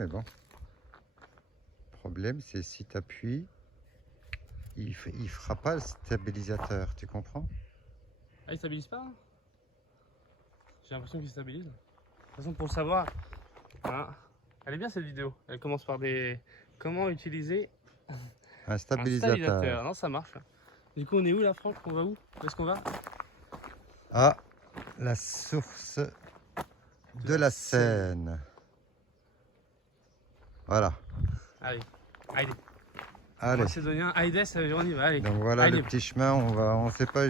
Mais bon, le problème c'est si tu appuies, il fera pas le stabilisateur, tu comprends? Ah, il stabilise pas hein. J'ai l'impression qu'il stabilise. De toute façon, pour le savoir, hein, elle est bien cette vidéo. Elle commence par des... Comment utiliser Un un stabilisateur. stabilisateur. Non, ça marche. Du coup, on est où là, Franck? On va où? Où est-ce qu'on va? Ah, la source de la Seine. Voilà. Allez, allez. Allez. Macédonien, Aïdes, on y va, allez. Donc voilà allez. le petit chemin, on ne sait pas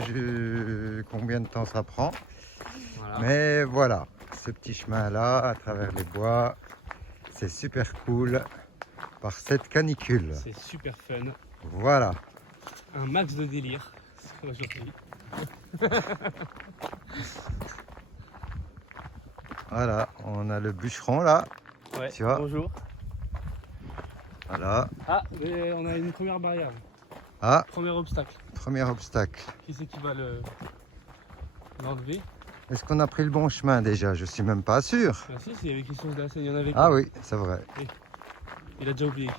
combien de temps ça prend. Voilà. Mais voilà, ce petit chemin là, à travers les bois, c'est super cool par cette canicule. C'est super fun. Voilà. Un max de délire aujourd'hui. Voilà, on a le bûcheron là. Ouais, Tu vois. bonjour. Voilà. Ah, mais on a une première barrière. Ah, Premier obstacle. premier obstacle. Qui c'est qui va l'enlever? Est-ce qu'on a pris le bon chemin déjà? Je suis même pas sûr. Ah si, il y avait quelque chose là, il y en avait. Ah oui, c'est vrai. Il a déjà oublié.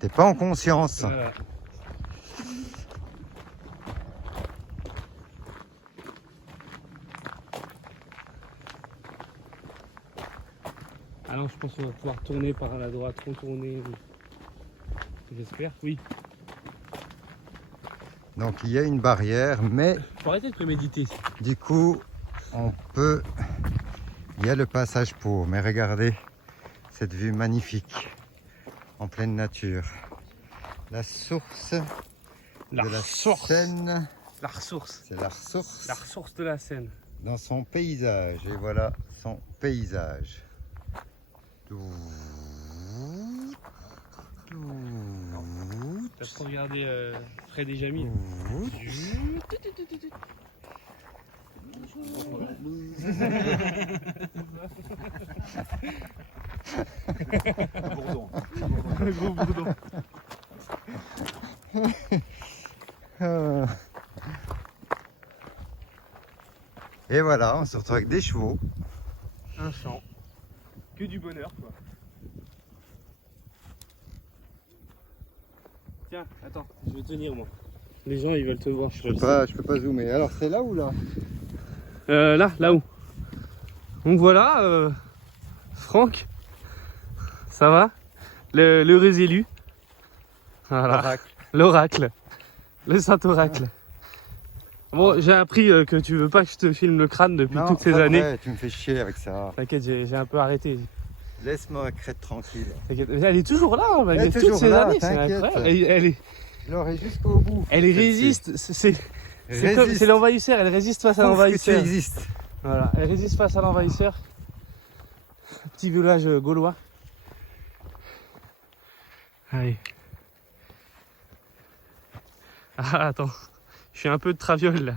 T'es pas en conscience. Voilà. Ah non, je pense qu'on va pouvoir tourner par la droite, contourner. J'espère, oui. Donc il y a une barrière, mais Faut arrêter de préméditer. du coup, on peut... Il y a le passage pour, mais regardez cette vue magnifique en pleine nature. La source de la Seine, La ressource. c'est la ressource La ressource de la Seine. dans son paysage. Et voilà son paysage. T'as trop regardé Fred et Jamil. Bourdon. Un gros bourdon. Et voilà, on se retrouve avec des chevaux. Un champ. Que du bonheur quoi. Tiens, attends, je vais tenir moi. Les gens ils veulent te voir. Je peux pas zoomer. Alors c'est là ou là? Là où. Donc voilà, Franck, ça va? L'heureux élu. Voilà. L'oracle. Le Saint-Oracle. Bon, j'ai appris que tu veux pas que je te filme le crâne depuis Non, toutes ces c'est années. vrai, tu me fais chier avec ça. T'inquiète, j'ai un peu arrêté. Laisse-moi crête tranquille. T'inquiète. Elle est toujours là, hein, malgré Elle est toutes toujours ces là, années. C'est t'inquiète. incroyable. Alors, et jusqu'au bout. Elle résiste. C'est l'envahisseur. Elle résiste face à l'envahisseur. Tu existes. Voilà, elle résiste face à l'envahisseur. Petit village gaulois. Allez. Ah, attends. Je suis un peu de traviole là.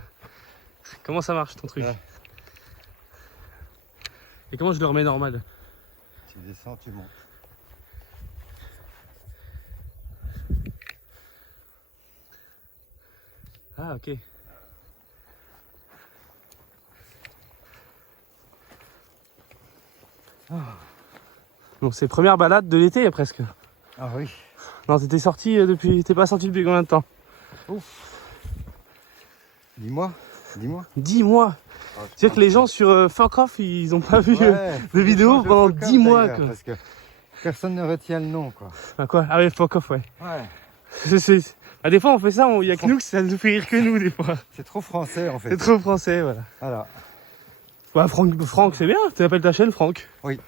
Comment ça marche ton truc? Ouais. Et comment je le remets normal? Tu descends, tu montes. Ah, ok. Donc c'est première balade de l'été presque. Ah oui. Non, t'étais sorti depuis. T'es pas sorti depuis combien de temps? Ouf. Dis-moi. 10 mois. Oh, C'est-à-dire que les gens sur Fuck Off, ils ont pas vu de vidéo pendant 10 mois. Quoi. Parce que personne ne retient le nom, quoi. Ah quoi? Ah ouais, Fuck Off, ouais. Ouais. Ah, des fois on fait ça, il y a que nous que ça nous fait rire que nous des fois. C'est trop français, en fait. C'est trop français, voilà. Voilà. Ouais, Franck c'est bien, tu appelles ta chaîne Franck. Oui.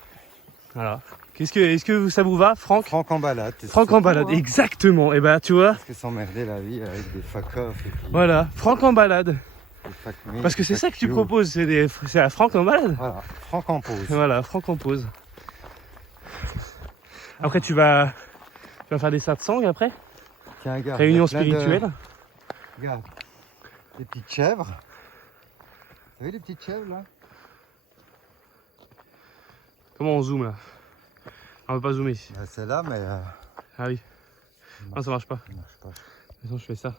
Voilà. Est-ce que ça vous va, Franck? Franck en balade. Franck en balade, exactement. Et bah tu vois. Parce que s'emmerder la vie avec des fuck off. Et puis Voilà, Franck en balade. des fuck me, Parce que c'est fuck ça que tu you. proposes, c'est à Franck en balade. Voilà. Franck en pause. Voilà, Franck en pause. Après tu vas faire des satsangs après. Tiens, regarde. Réunion il y a plein spirituelle. Regarde. Des petites chèvres. Vous avez les petites chèvres là? Comment on zoome là? On va pas zoomer ici. C'est là, mais. Ah oui. Non, ça marche pas. Ça marche pas. Attends, je fais ça.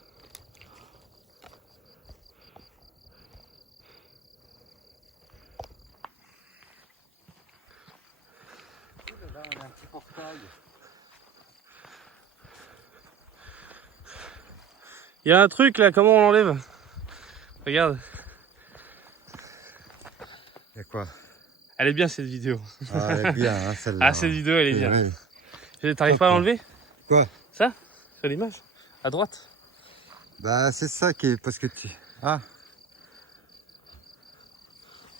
Là, on a un petit portail. Il y a un truc là, comment on l'enlève? Regarde. Il y a quoi? Elle est bien cette vidéo. Ah, elle est bien, hein, celle-là. Ah, cette vidéo elle est bien. Oui. T'arrives pas à l'enlever? Quoi? Ça? Sur l'image? À droite? Bah, c'est ça qui est. Parce que tu. Ah,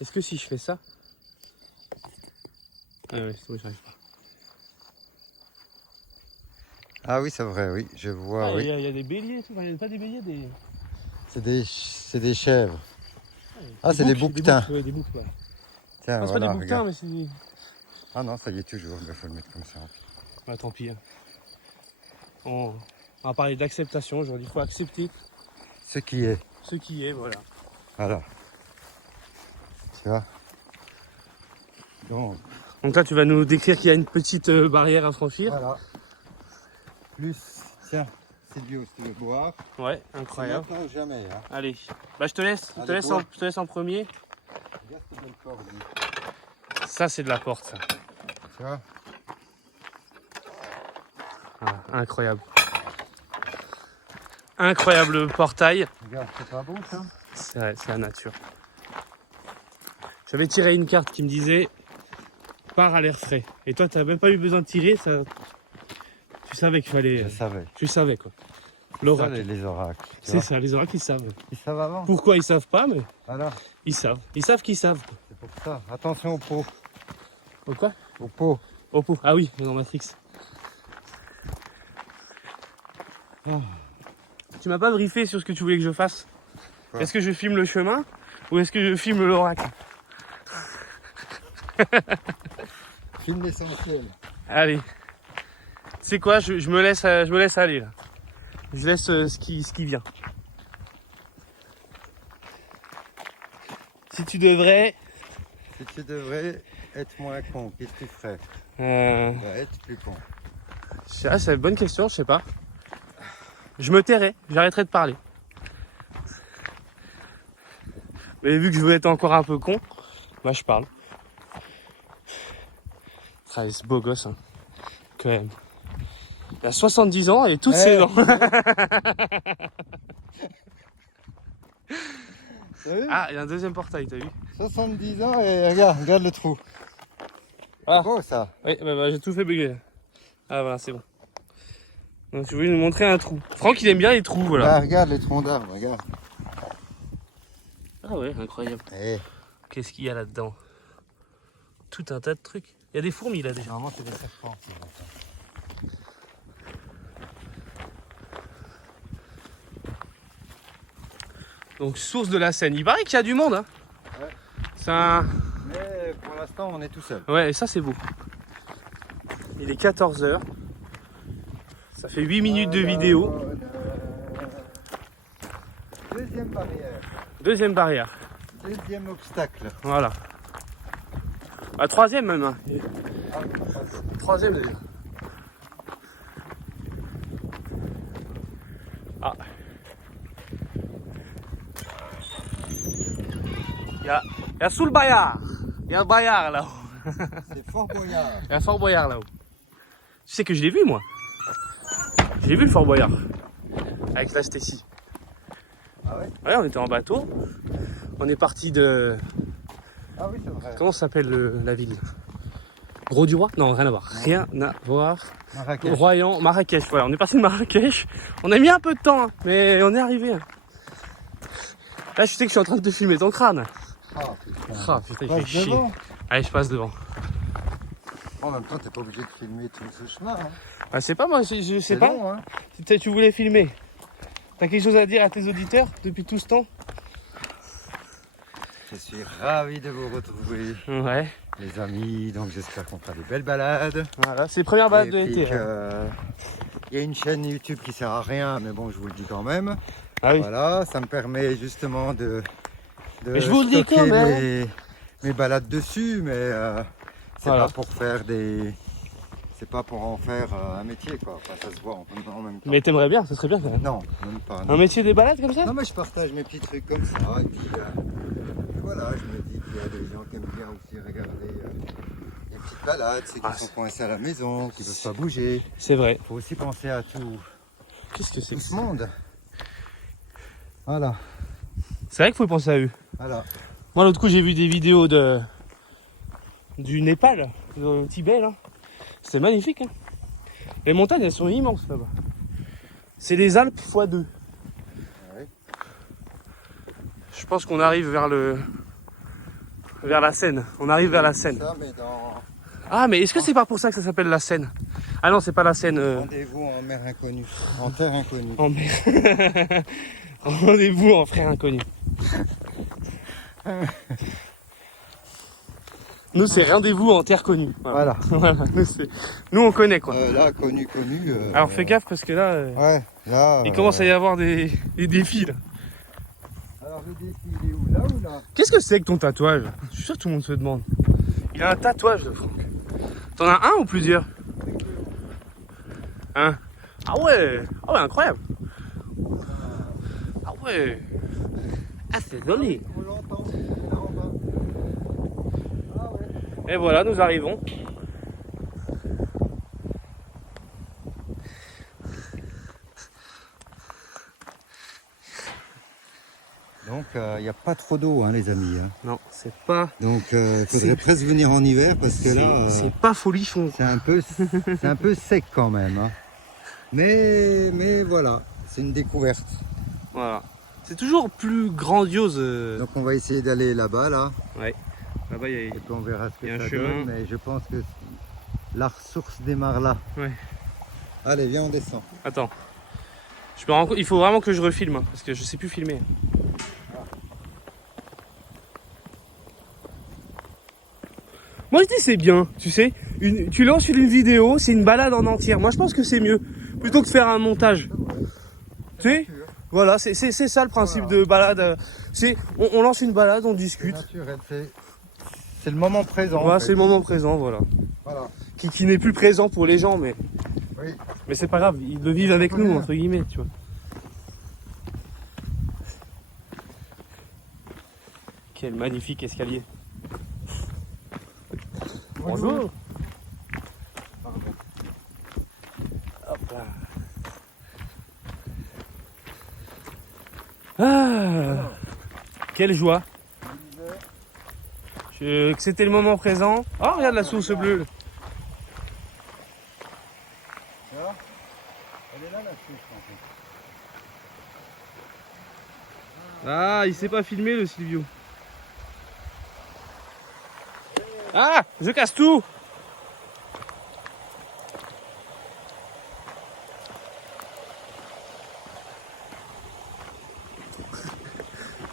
Est-ce que si je fais ça? Ah ouais, c'est bon, j'arrive pas. ah oui, c'est vrai, oui, je vois, Ah, oui. il y a des béliers et tout. Enfin, il y a pas des béliers, des. C'est des chèvres. Ah, c'est des bouquetins. Ouais, des boucs, ouais. Tiens, Ah, c'est pas voilà, des bouquetins, regarde. mais c'est des. Ah non, ça y est toujours, il faut le mettre comme ça. Ah, tant pis. Hein. On va parler d'acceptation aujourd'hui. Il faut accepter Ce qui est, ce qui est, voilà. voilà. Tu vois? Donc là, tu vas nous décrire qu'il y a une petite barrière à franchir. Voilà. Plus, tiens, Silvio, si tu veux boire. Ouais, incroyable. Maintenant ou jamais, hein. Allez, bah je te laisse, Allez, je te laisse en premier. Regarde cette belle corde, lui. Ça, c'est de la porte, ça. Tu vois? Ah, incroyable. Incroyable portail. Regarde, c'est pas beau, ça? C'est la nature. J'avais tiré une carte qui me disait pars à l'air frais. Et toi, tu n'as même pas eu besoin de tirer, ça. Tu savais qu'il fallait. Je savais. Tu savais quoi. Ça, L'oracle. les oracles. tu C'est vois. ça, les oracles ils savent. Ils savent avant. Pourquoi ils savent pas, mais Voilà, ils savent. Ils savent qu'ils savent. c'est pour ça. Attention au pot. Au quoi? Au pot. Au pot. Ah oui, dans Matrix. Oh. Tu m'as pas briefé sur ce que tu voulais que je fasse. Quoi? Est-ce que je filme le chemin ou est-ce que je filme l'oracle? Filme l'essentiel. Allez. Tu sais quoi, je me laisse aller là. Je laisse ce qui vient. Si tu devrais... Si tu devrais être moins con, qu'est-ce que tu ferais? Bah, être plus con. C'est une bonne question, je sais pas. Je me tairais, j'arrêterai de parler. Mais vu que je veux être encore un peu con, bah je parle. Ah, ce beau gosse, hein. Quand même. Il a 70 ans et toutes ses dents. T'as vu? Ah, il y a un deuxième portail, t'as vu? 70 ans et regarde le trou. Ah. C'est beau ça. Oui, bah, j'ai tout fait bugger. Ah voilà, c'est bon. Donc tu voulais nous montrer un trou. Franck, il aime bien les trous, voilà. Là, regarde les troncs d'arbres, regarde. Ah ouais, incroyable. Eh, Qu'est-ce qu'il y a là-dedans? Tout un tas de trucs. Il y a des fourmis là déjà. normalement c'est des serpents. Donc source de la Seine. Il paraît qu'il y a du monde, hein. Ouais. C'est un... Mais pour l'instant on est tout seul. Ouais, et ça c'est beau. Il est 14 h. Ça fait 8 minutes de vidéo. Deuxième barrière. Deuxième barrière. Deuxième obstacle. Voilà. Bah, troisième même. Hein. Ah, Troisième déjà. Ah. Il y a sous le Bayard. Il y a un Bayard là-haut. c'est Fort Boyard. Il y a un Fort Boyard là-haut. Tu sais que je l'ai vu moi. J'ai vu le Fort Boyard. Avec la Stécie. Ah ouais? Ouais, on était en bateau. On est parti de... Ah oui, c'est vrai. Comment s'appelle la ville? Gros du Roi? Non, rien à voir. Rien à voir. Marrakech. Royan, Marrakech. Voilà, on est parti de Marrakech. On a mis un peu de temps, hein, mais on est arrivé. Hein. Là, je sais que je suis en train de te filmer ton crâne. Ah putain. Ah putain, il fait Passe chier. devant. Allez, je passe devant. En même temps, t'es pas obligé de filmer tout ce chemin. Hein. Ah, c'est pas moi, je sais C'est pas. long, hein. Si tu voulais filmer. T'as quelque chose à dire à tes auditeurs depuis tout ce temps? Je suis ravi de vous retrouver, Ouais. les amis. Donc j'espère qu'on fera des belles balades. Voilà, c'est les premières balades de Et puis l'été. que, Hein. il y a une chaîne YouTube qui sert à rien, mais bon, je vous le dis quand même. Ah oui. Voilà, ça me permet justement de Mais je vous le dis stocker quand même. mes balades dessus, mais c'est Voilà. pas pour faire des... C'est pas pour en faire un métier, quoi. Enfin, ça se voit en même temps. Mais t'aimerais bien, ça serait bien quand même. Non, même pas. Un Non. métier des balades comme ça? Non, mais je partage mes petits trucs comme ça. Et puis voilà, je me dis qu'il y a des gens qui aiment bien aussi regarder des petites se baladent, ceux qui sont coincés à la maison, qui ne peuvent pas bouger. C'est vrai. Il faut aussi penser à tout, Qu'est-ce que c'est tout ce monde. Voilà, C'est vrai qu'il faut penser à eux. voilà. Moi, l'autre coup, j'ai vu des vidéos du Népal, au Tibet, là. C'était magnifique, hein. Les montagnes, elles sont immenses, là-bas. C'est les Alpes x2. Ouais. Je pense qu'on arrive vers la Seine. On arrive vers la Seine. Ça, mais dans Ah, mais est-ce que c'est pas pour ça que ça s'appelle la Seine? Ah non, c'est pas la Seine. rendez-vous en mer inconnue, en terre inconnue. En mer. Rendez-vous en frère inconnu. Nous, c'est rendez-vous en terre connue. Voilà. Voilà. Nous, on connaît, quoi. Là, connu. Alors, fais gaffe, parce que là, Ouais, là. il commence à y avoir des défis, là. Alors, le défi, il est où? Là ou là? Qu'est-ce que c'est que ton tatouage? Je suis sûr que tout le monde se demande. Il a un tatouage, le Franck. T'en as un ou plusieurs? Un. Ah ouais, incroyable. Ah ouais. Ah, c'est joli. On l'entend, là en bas. Ah ouais. Et voilà, nous arrivons. Donc, il n'y a pas trop d'eau, hein, les amis. Hein. Non, c'est pas. Donc, il faudrait presque venir en hiver parce que là, c'est pas folichon. c'est un peu sec quand même. Hein. Mais voilà, c'est une découverte. Voilà. C'est toujours plus grandiose. Donc, on va essayer d'aller là-bas, là. Ouais. Là-bas, il y a. Et puis, on verra ce Il y a que un ça chemin. donne. Mais je pense que la ressource démarre là. Ouais. Allez, viens, on descend. Attends. Je me rends compte, il faut vraiment que je refilme, hein, parce que je sais plus filmer. Moi je dis c'est bien, tu sais. Tu lances une vidéo, c'est une balade en entière. Moi je pense que c'est mieux, plutôt que de faire un montage. Tu sais, voilà, c'est ça le principe de balade. C'est on lance une balade, on C'est discute. naturel, c'est le moment présent. Voilà, en fait. c'est le moment présent, voilà. Voilà. Qui n'est plus présent pour les gens, mais Oui. c'est pas grave, ils le vivent avec nous, entre guillemets, tu vois. Quel magnifique escalier. Bonjour. Hop là. Ah, quelle joie. Que c'était le moment présent. Oh, regarde la source bleue. Elle est là, la source, en fait. Ah, il s'est pas filmé le Silvio. Ah, je casse tout.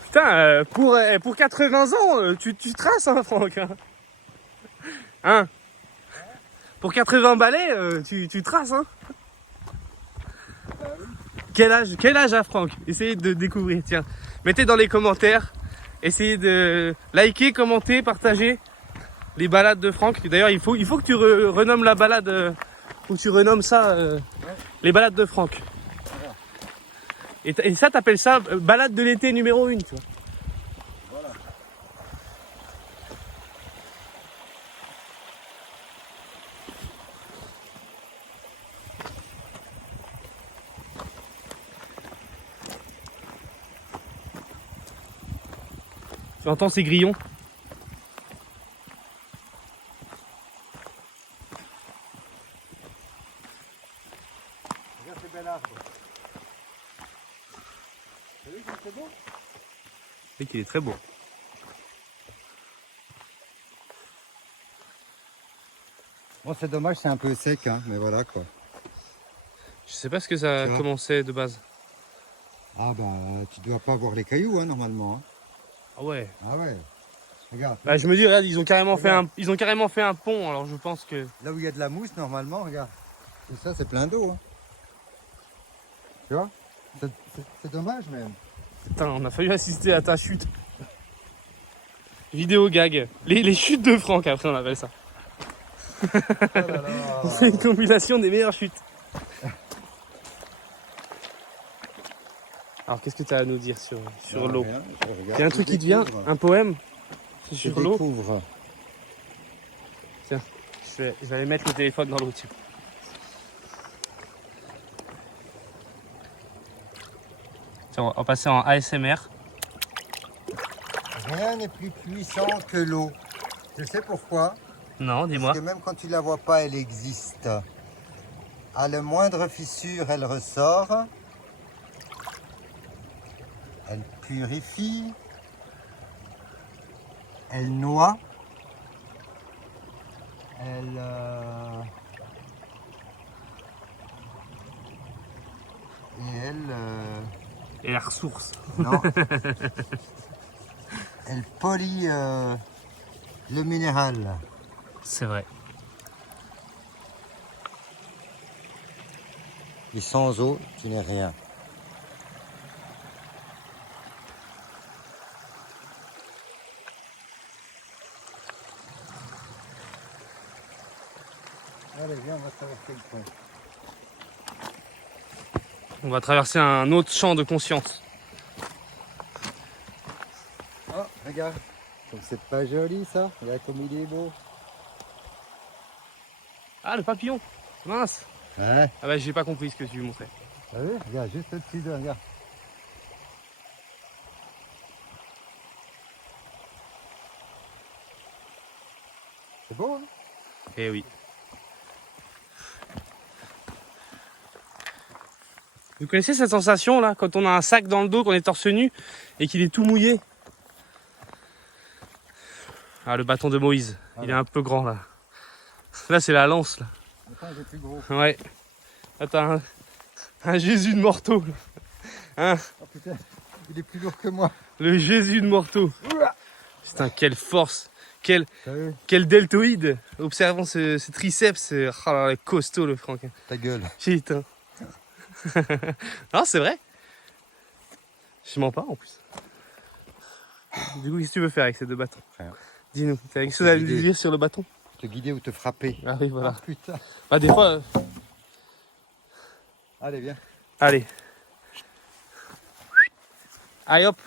Putain, pour 80 ans, tu traces, hein, Franck. Hein, pour 80 balais, tu traces, hein. Quel âge a Franck? Essayez de découvrir, tiens. Mettez dans les commentaires. Essayez de liker, commenter, partager les balades de Franck. D'ailleurs, il faut que tu renommes la balade, ou tu renommes ça, les balades de Franck. Et ça, t'appelles ça balade de l'été numéro 1, tu vois. Voilà. Tu entends ces grillons? Regarde ces bel arbre. T'as vu comme c'est beau? Oui, qu'il est très beau. Bon, c'est dommage, c'est un peu sec, hein, mais voilà quoi. Je sais pas ce que ça Tu vois commençait de base. Ah bah, tu dois pas voir les cailloux, hein, normalement. Hein. Ah ouais. Ah ouais. Regarde. Bah, je me dis, regarde, ils ont carrément fait un pont, alors je pense que. Là où il y a de la mousse, normalement, regarde. Tout ça, c'est plein d'eau. Hein. Tu vois? C'est dommage même. Putain, on a failli assister à ta chute. Vidéo gag. Les chutes de Franck, après on appelle ça. Oh là là. C'est une compilation des meilleures chutes. Alors qu'est-ce que tu as à nous dire sur l'eau? Rien, je regarde, Il y a un truc qui te vient, un poème? C'est je sur l'eau? découvre. Tiens, Je vais aller mettre le téléphone dans l'eau. Tiens, on va passer en ASMR. Rien n'est plus puissant que l'eau. Tu sais pourquoi? Non, dis-moi. Parce que même quand tu la vois pas, elle existe. À la moindre fissure, elle ressort. Elle purifie. Elle noie. Elle... Et elle... Et la ressource. Non. Elle polie le minéral. C'est vrai. Et sans eau, tu n'es rien. Allez, viens, on va traverser le pont. On va traverser un autre champ de conscience. Oh, regarde. Donc c'est pas joli ça. Regarde comme il est beau. Ah, le papillon. Mince. Ouais. Ah bah j'ai pas compris ce que tu montrais. T'as vu? Regarde, juste au-dessus de, regarde. C'est beau, hein? Eh oui. Vous connaissez cette sensation là, quand on a un sac dans le dos, qu'on est torse nu et qu'il est tout mouillé? Ah, le bâton de Moïse, il est un peu grand là. Là c'est la lance là. Attends, il est plus gros. Ouais. Attends, un Jésus de Morteau. Hein? Oh putain, il est plus lourd que moi. Le Jésus de Morteau. Putain, quelle force. Quel deltoïde. Observons ce triceps. Oh là là, costaud le Franck. Ta gueule. Putain. Non, c'est vrai. Je mens pas en plus. Du coup, qu'est-ce que tu veux faire avec ces deux bâtons? Rien. Dis-nous, t'as quelque chose à lui dire sur le bâton? Te guider ou te frapper. Ah oui, voilà. Oh, putain. Bah, des fois. Allez, viens. Allez. Allez hop.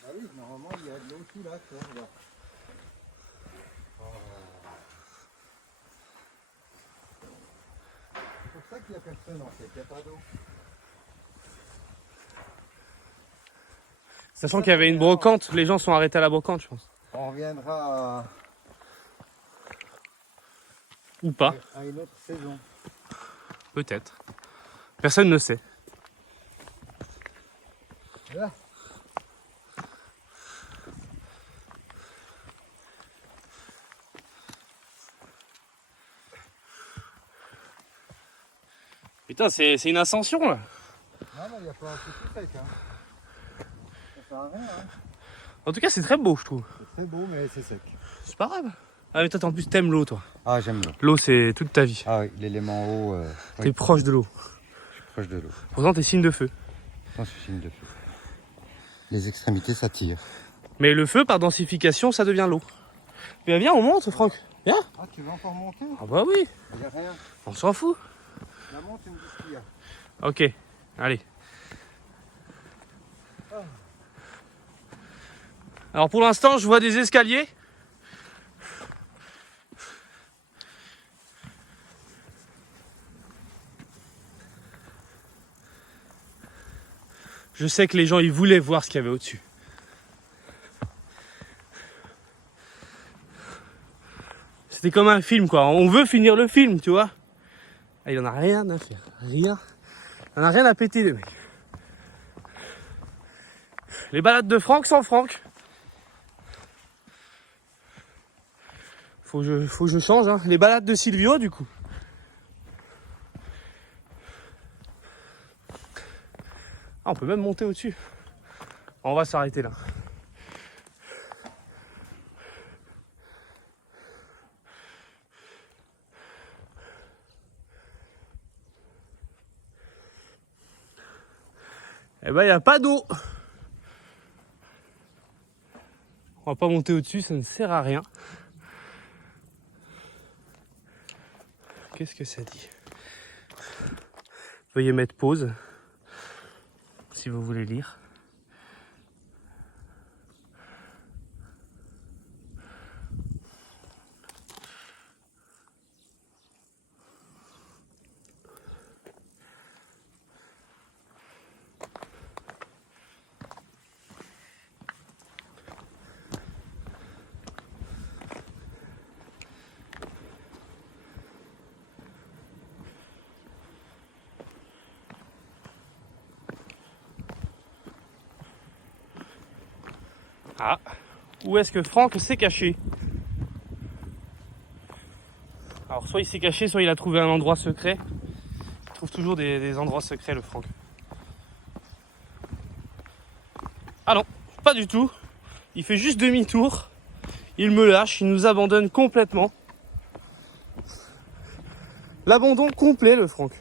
Ah oui, normalement il y a de l'eau tout là, tu vois, regarde. Oh. C'est pour ça qu'il n'y a personne en fait, il n'y a pas d'eau. Sachant qu'il y avait une brocante, les gens sont arrêtés à la brocante, je pense. On reviendra Ou pas, à une autre saison. peut-être. Personne ne sait. Là. Putain, c'est une ascension là. Non, mais il n'y a pas un tout sec. Hein. Ça sert à rien. Hein. En tout cas, c'est très beau, je trouve. C'est très beau, mais c'est sec. C'est pas grave. Ah, mais toi, en plus, t'aimes l'eau, toi. Ah, j'aime l'eau. L'eau, c'est toute ta vie. Ah oui, l'élément eau. T'es Oui, proche de l'eau. je suis proche de l'eau. Pourtant, t'es signe de feu. Sans signe de feu. Les extrémités s'attirent. Mais le feu, par densification, ça devient l'eau. Mais viens, on monte, Franck. Viens. Ah, tu veux encore monter? Ah bah oui. Il n'y a rien. On s'en fout. La monte, tu me dis ce qu'il y a. Ok, allez. Alors pour l'instant, je vois des escaliers. Je sais que les gens, ils voulaient voir ce qu'il y avait au-dessus. C'était comme un film, quoi. On veut finir le film, tu vois. Ah, il en a rien à faire. Rien. Il en a rien à péter, le mec. Les balades de Franck sans Franck. Faut que je change, hein. Les balades de Silvio, du coup. Ah, on peut même monter au-dessus. On va s'arrêter là. Eh ben, il n'y a pas d'eau. On va pas monter au-dessus, ça ne sert à rien. Qu'est-ce que ça dit? Veuillez mettre pause. si vous voulez lire. Ah, où est-ce que Franck s'est caché? Alors soit il s'est caché, soit il a trouvé un endroit secret. Il trouve toujours des endroits secrets, le Franck. Ah non, pas du tout. Il fait juste demi-tour. Il me lâche, il nous abandonne complètement. L'abandon complet, le Franck.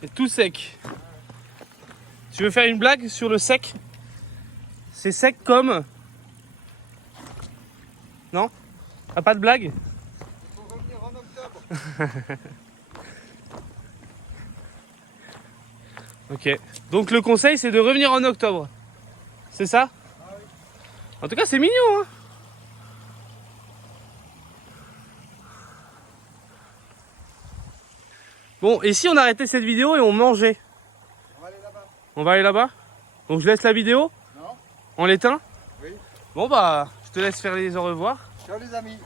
C'est tout sec. Tu veux faire une blague sur le sec? C'est sec comme... Non? T'as pas de blague? Faut revenir en octobre. Ok. Donc le conseil, c'est de revenir en octobre. C'est ça? Ah oui. En tout cas, c'est mignon, hein? Bon, et si on arrêtait cette vidéo et on mangeait? On va aller là-bas. On va aller là-bas? Donc je laisse la vidéo? Non? On l'éteint? Oui. Bon bah, je te laisse faire les au revoir. Ciao les amis.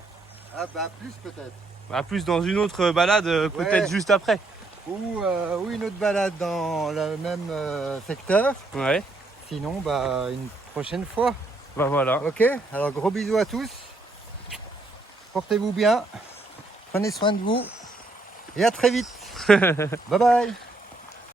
Ah bah plus peut-être. À plus dans une autre balade, peut-être juste après. Ou une autre balade dans le même secteur. Ouais. Sinon, bah une prochaine fois. Bah voilà. Ok, alors gros bisous à tous. Portez-vous bien. Prenez soin de vous. Et à très vite. Bye bye.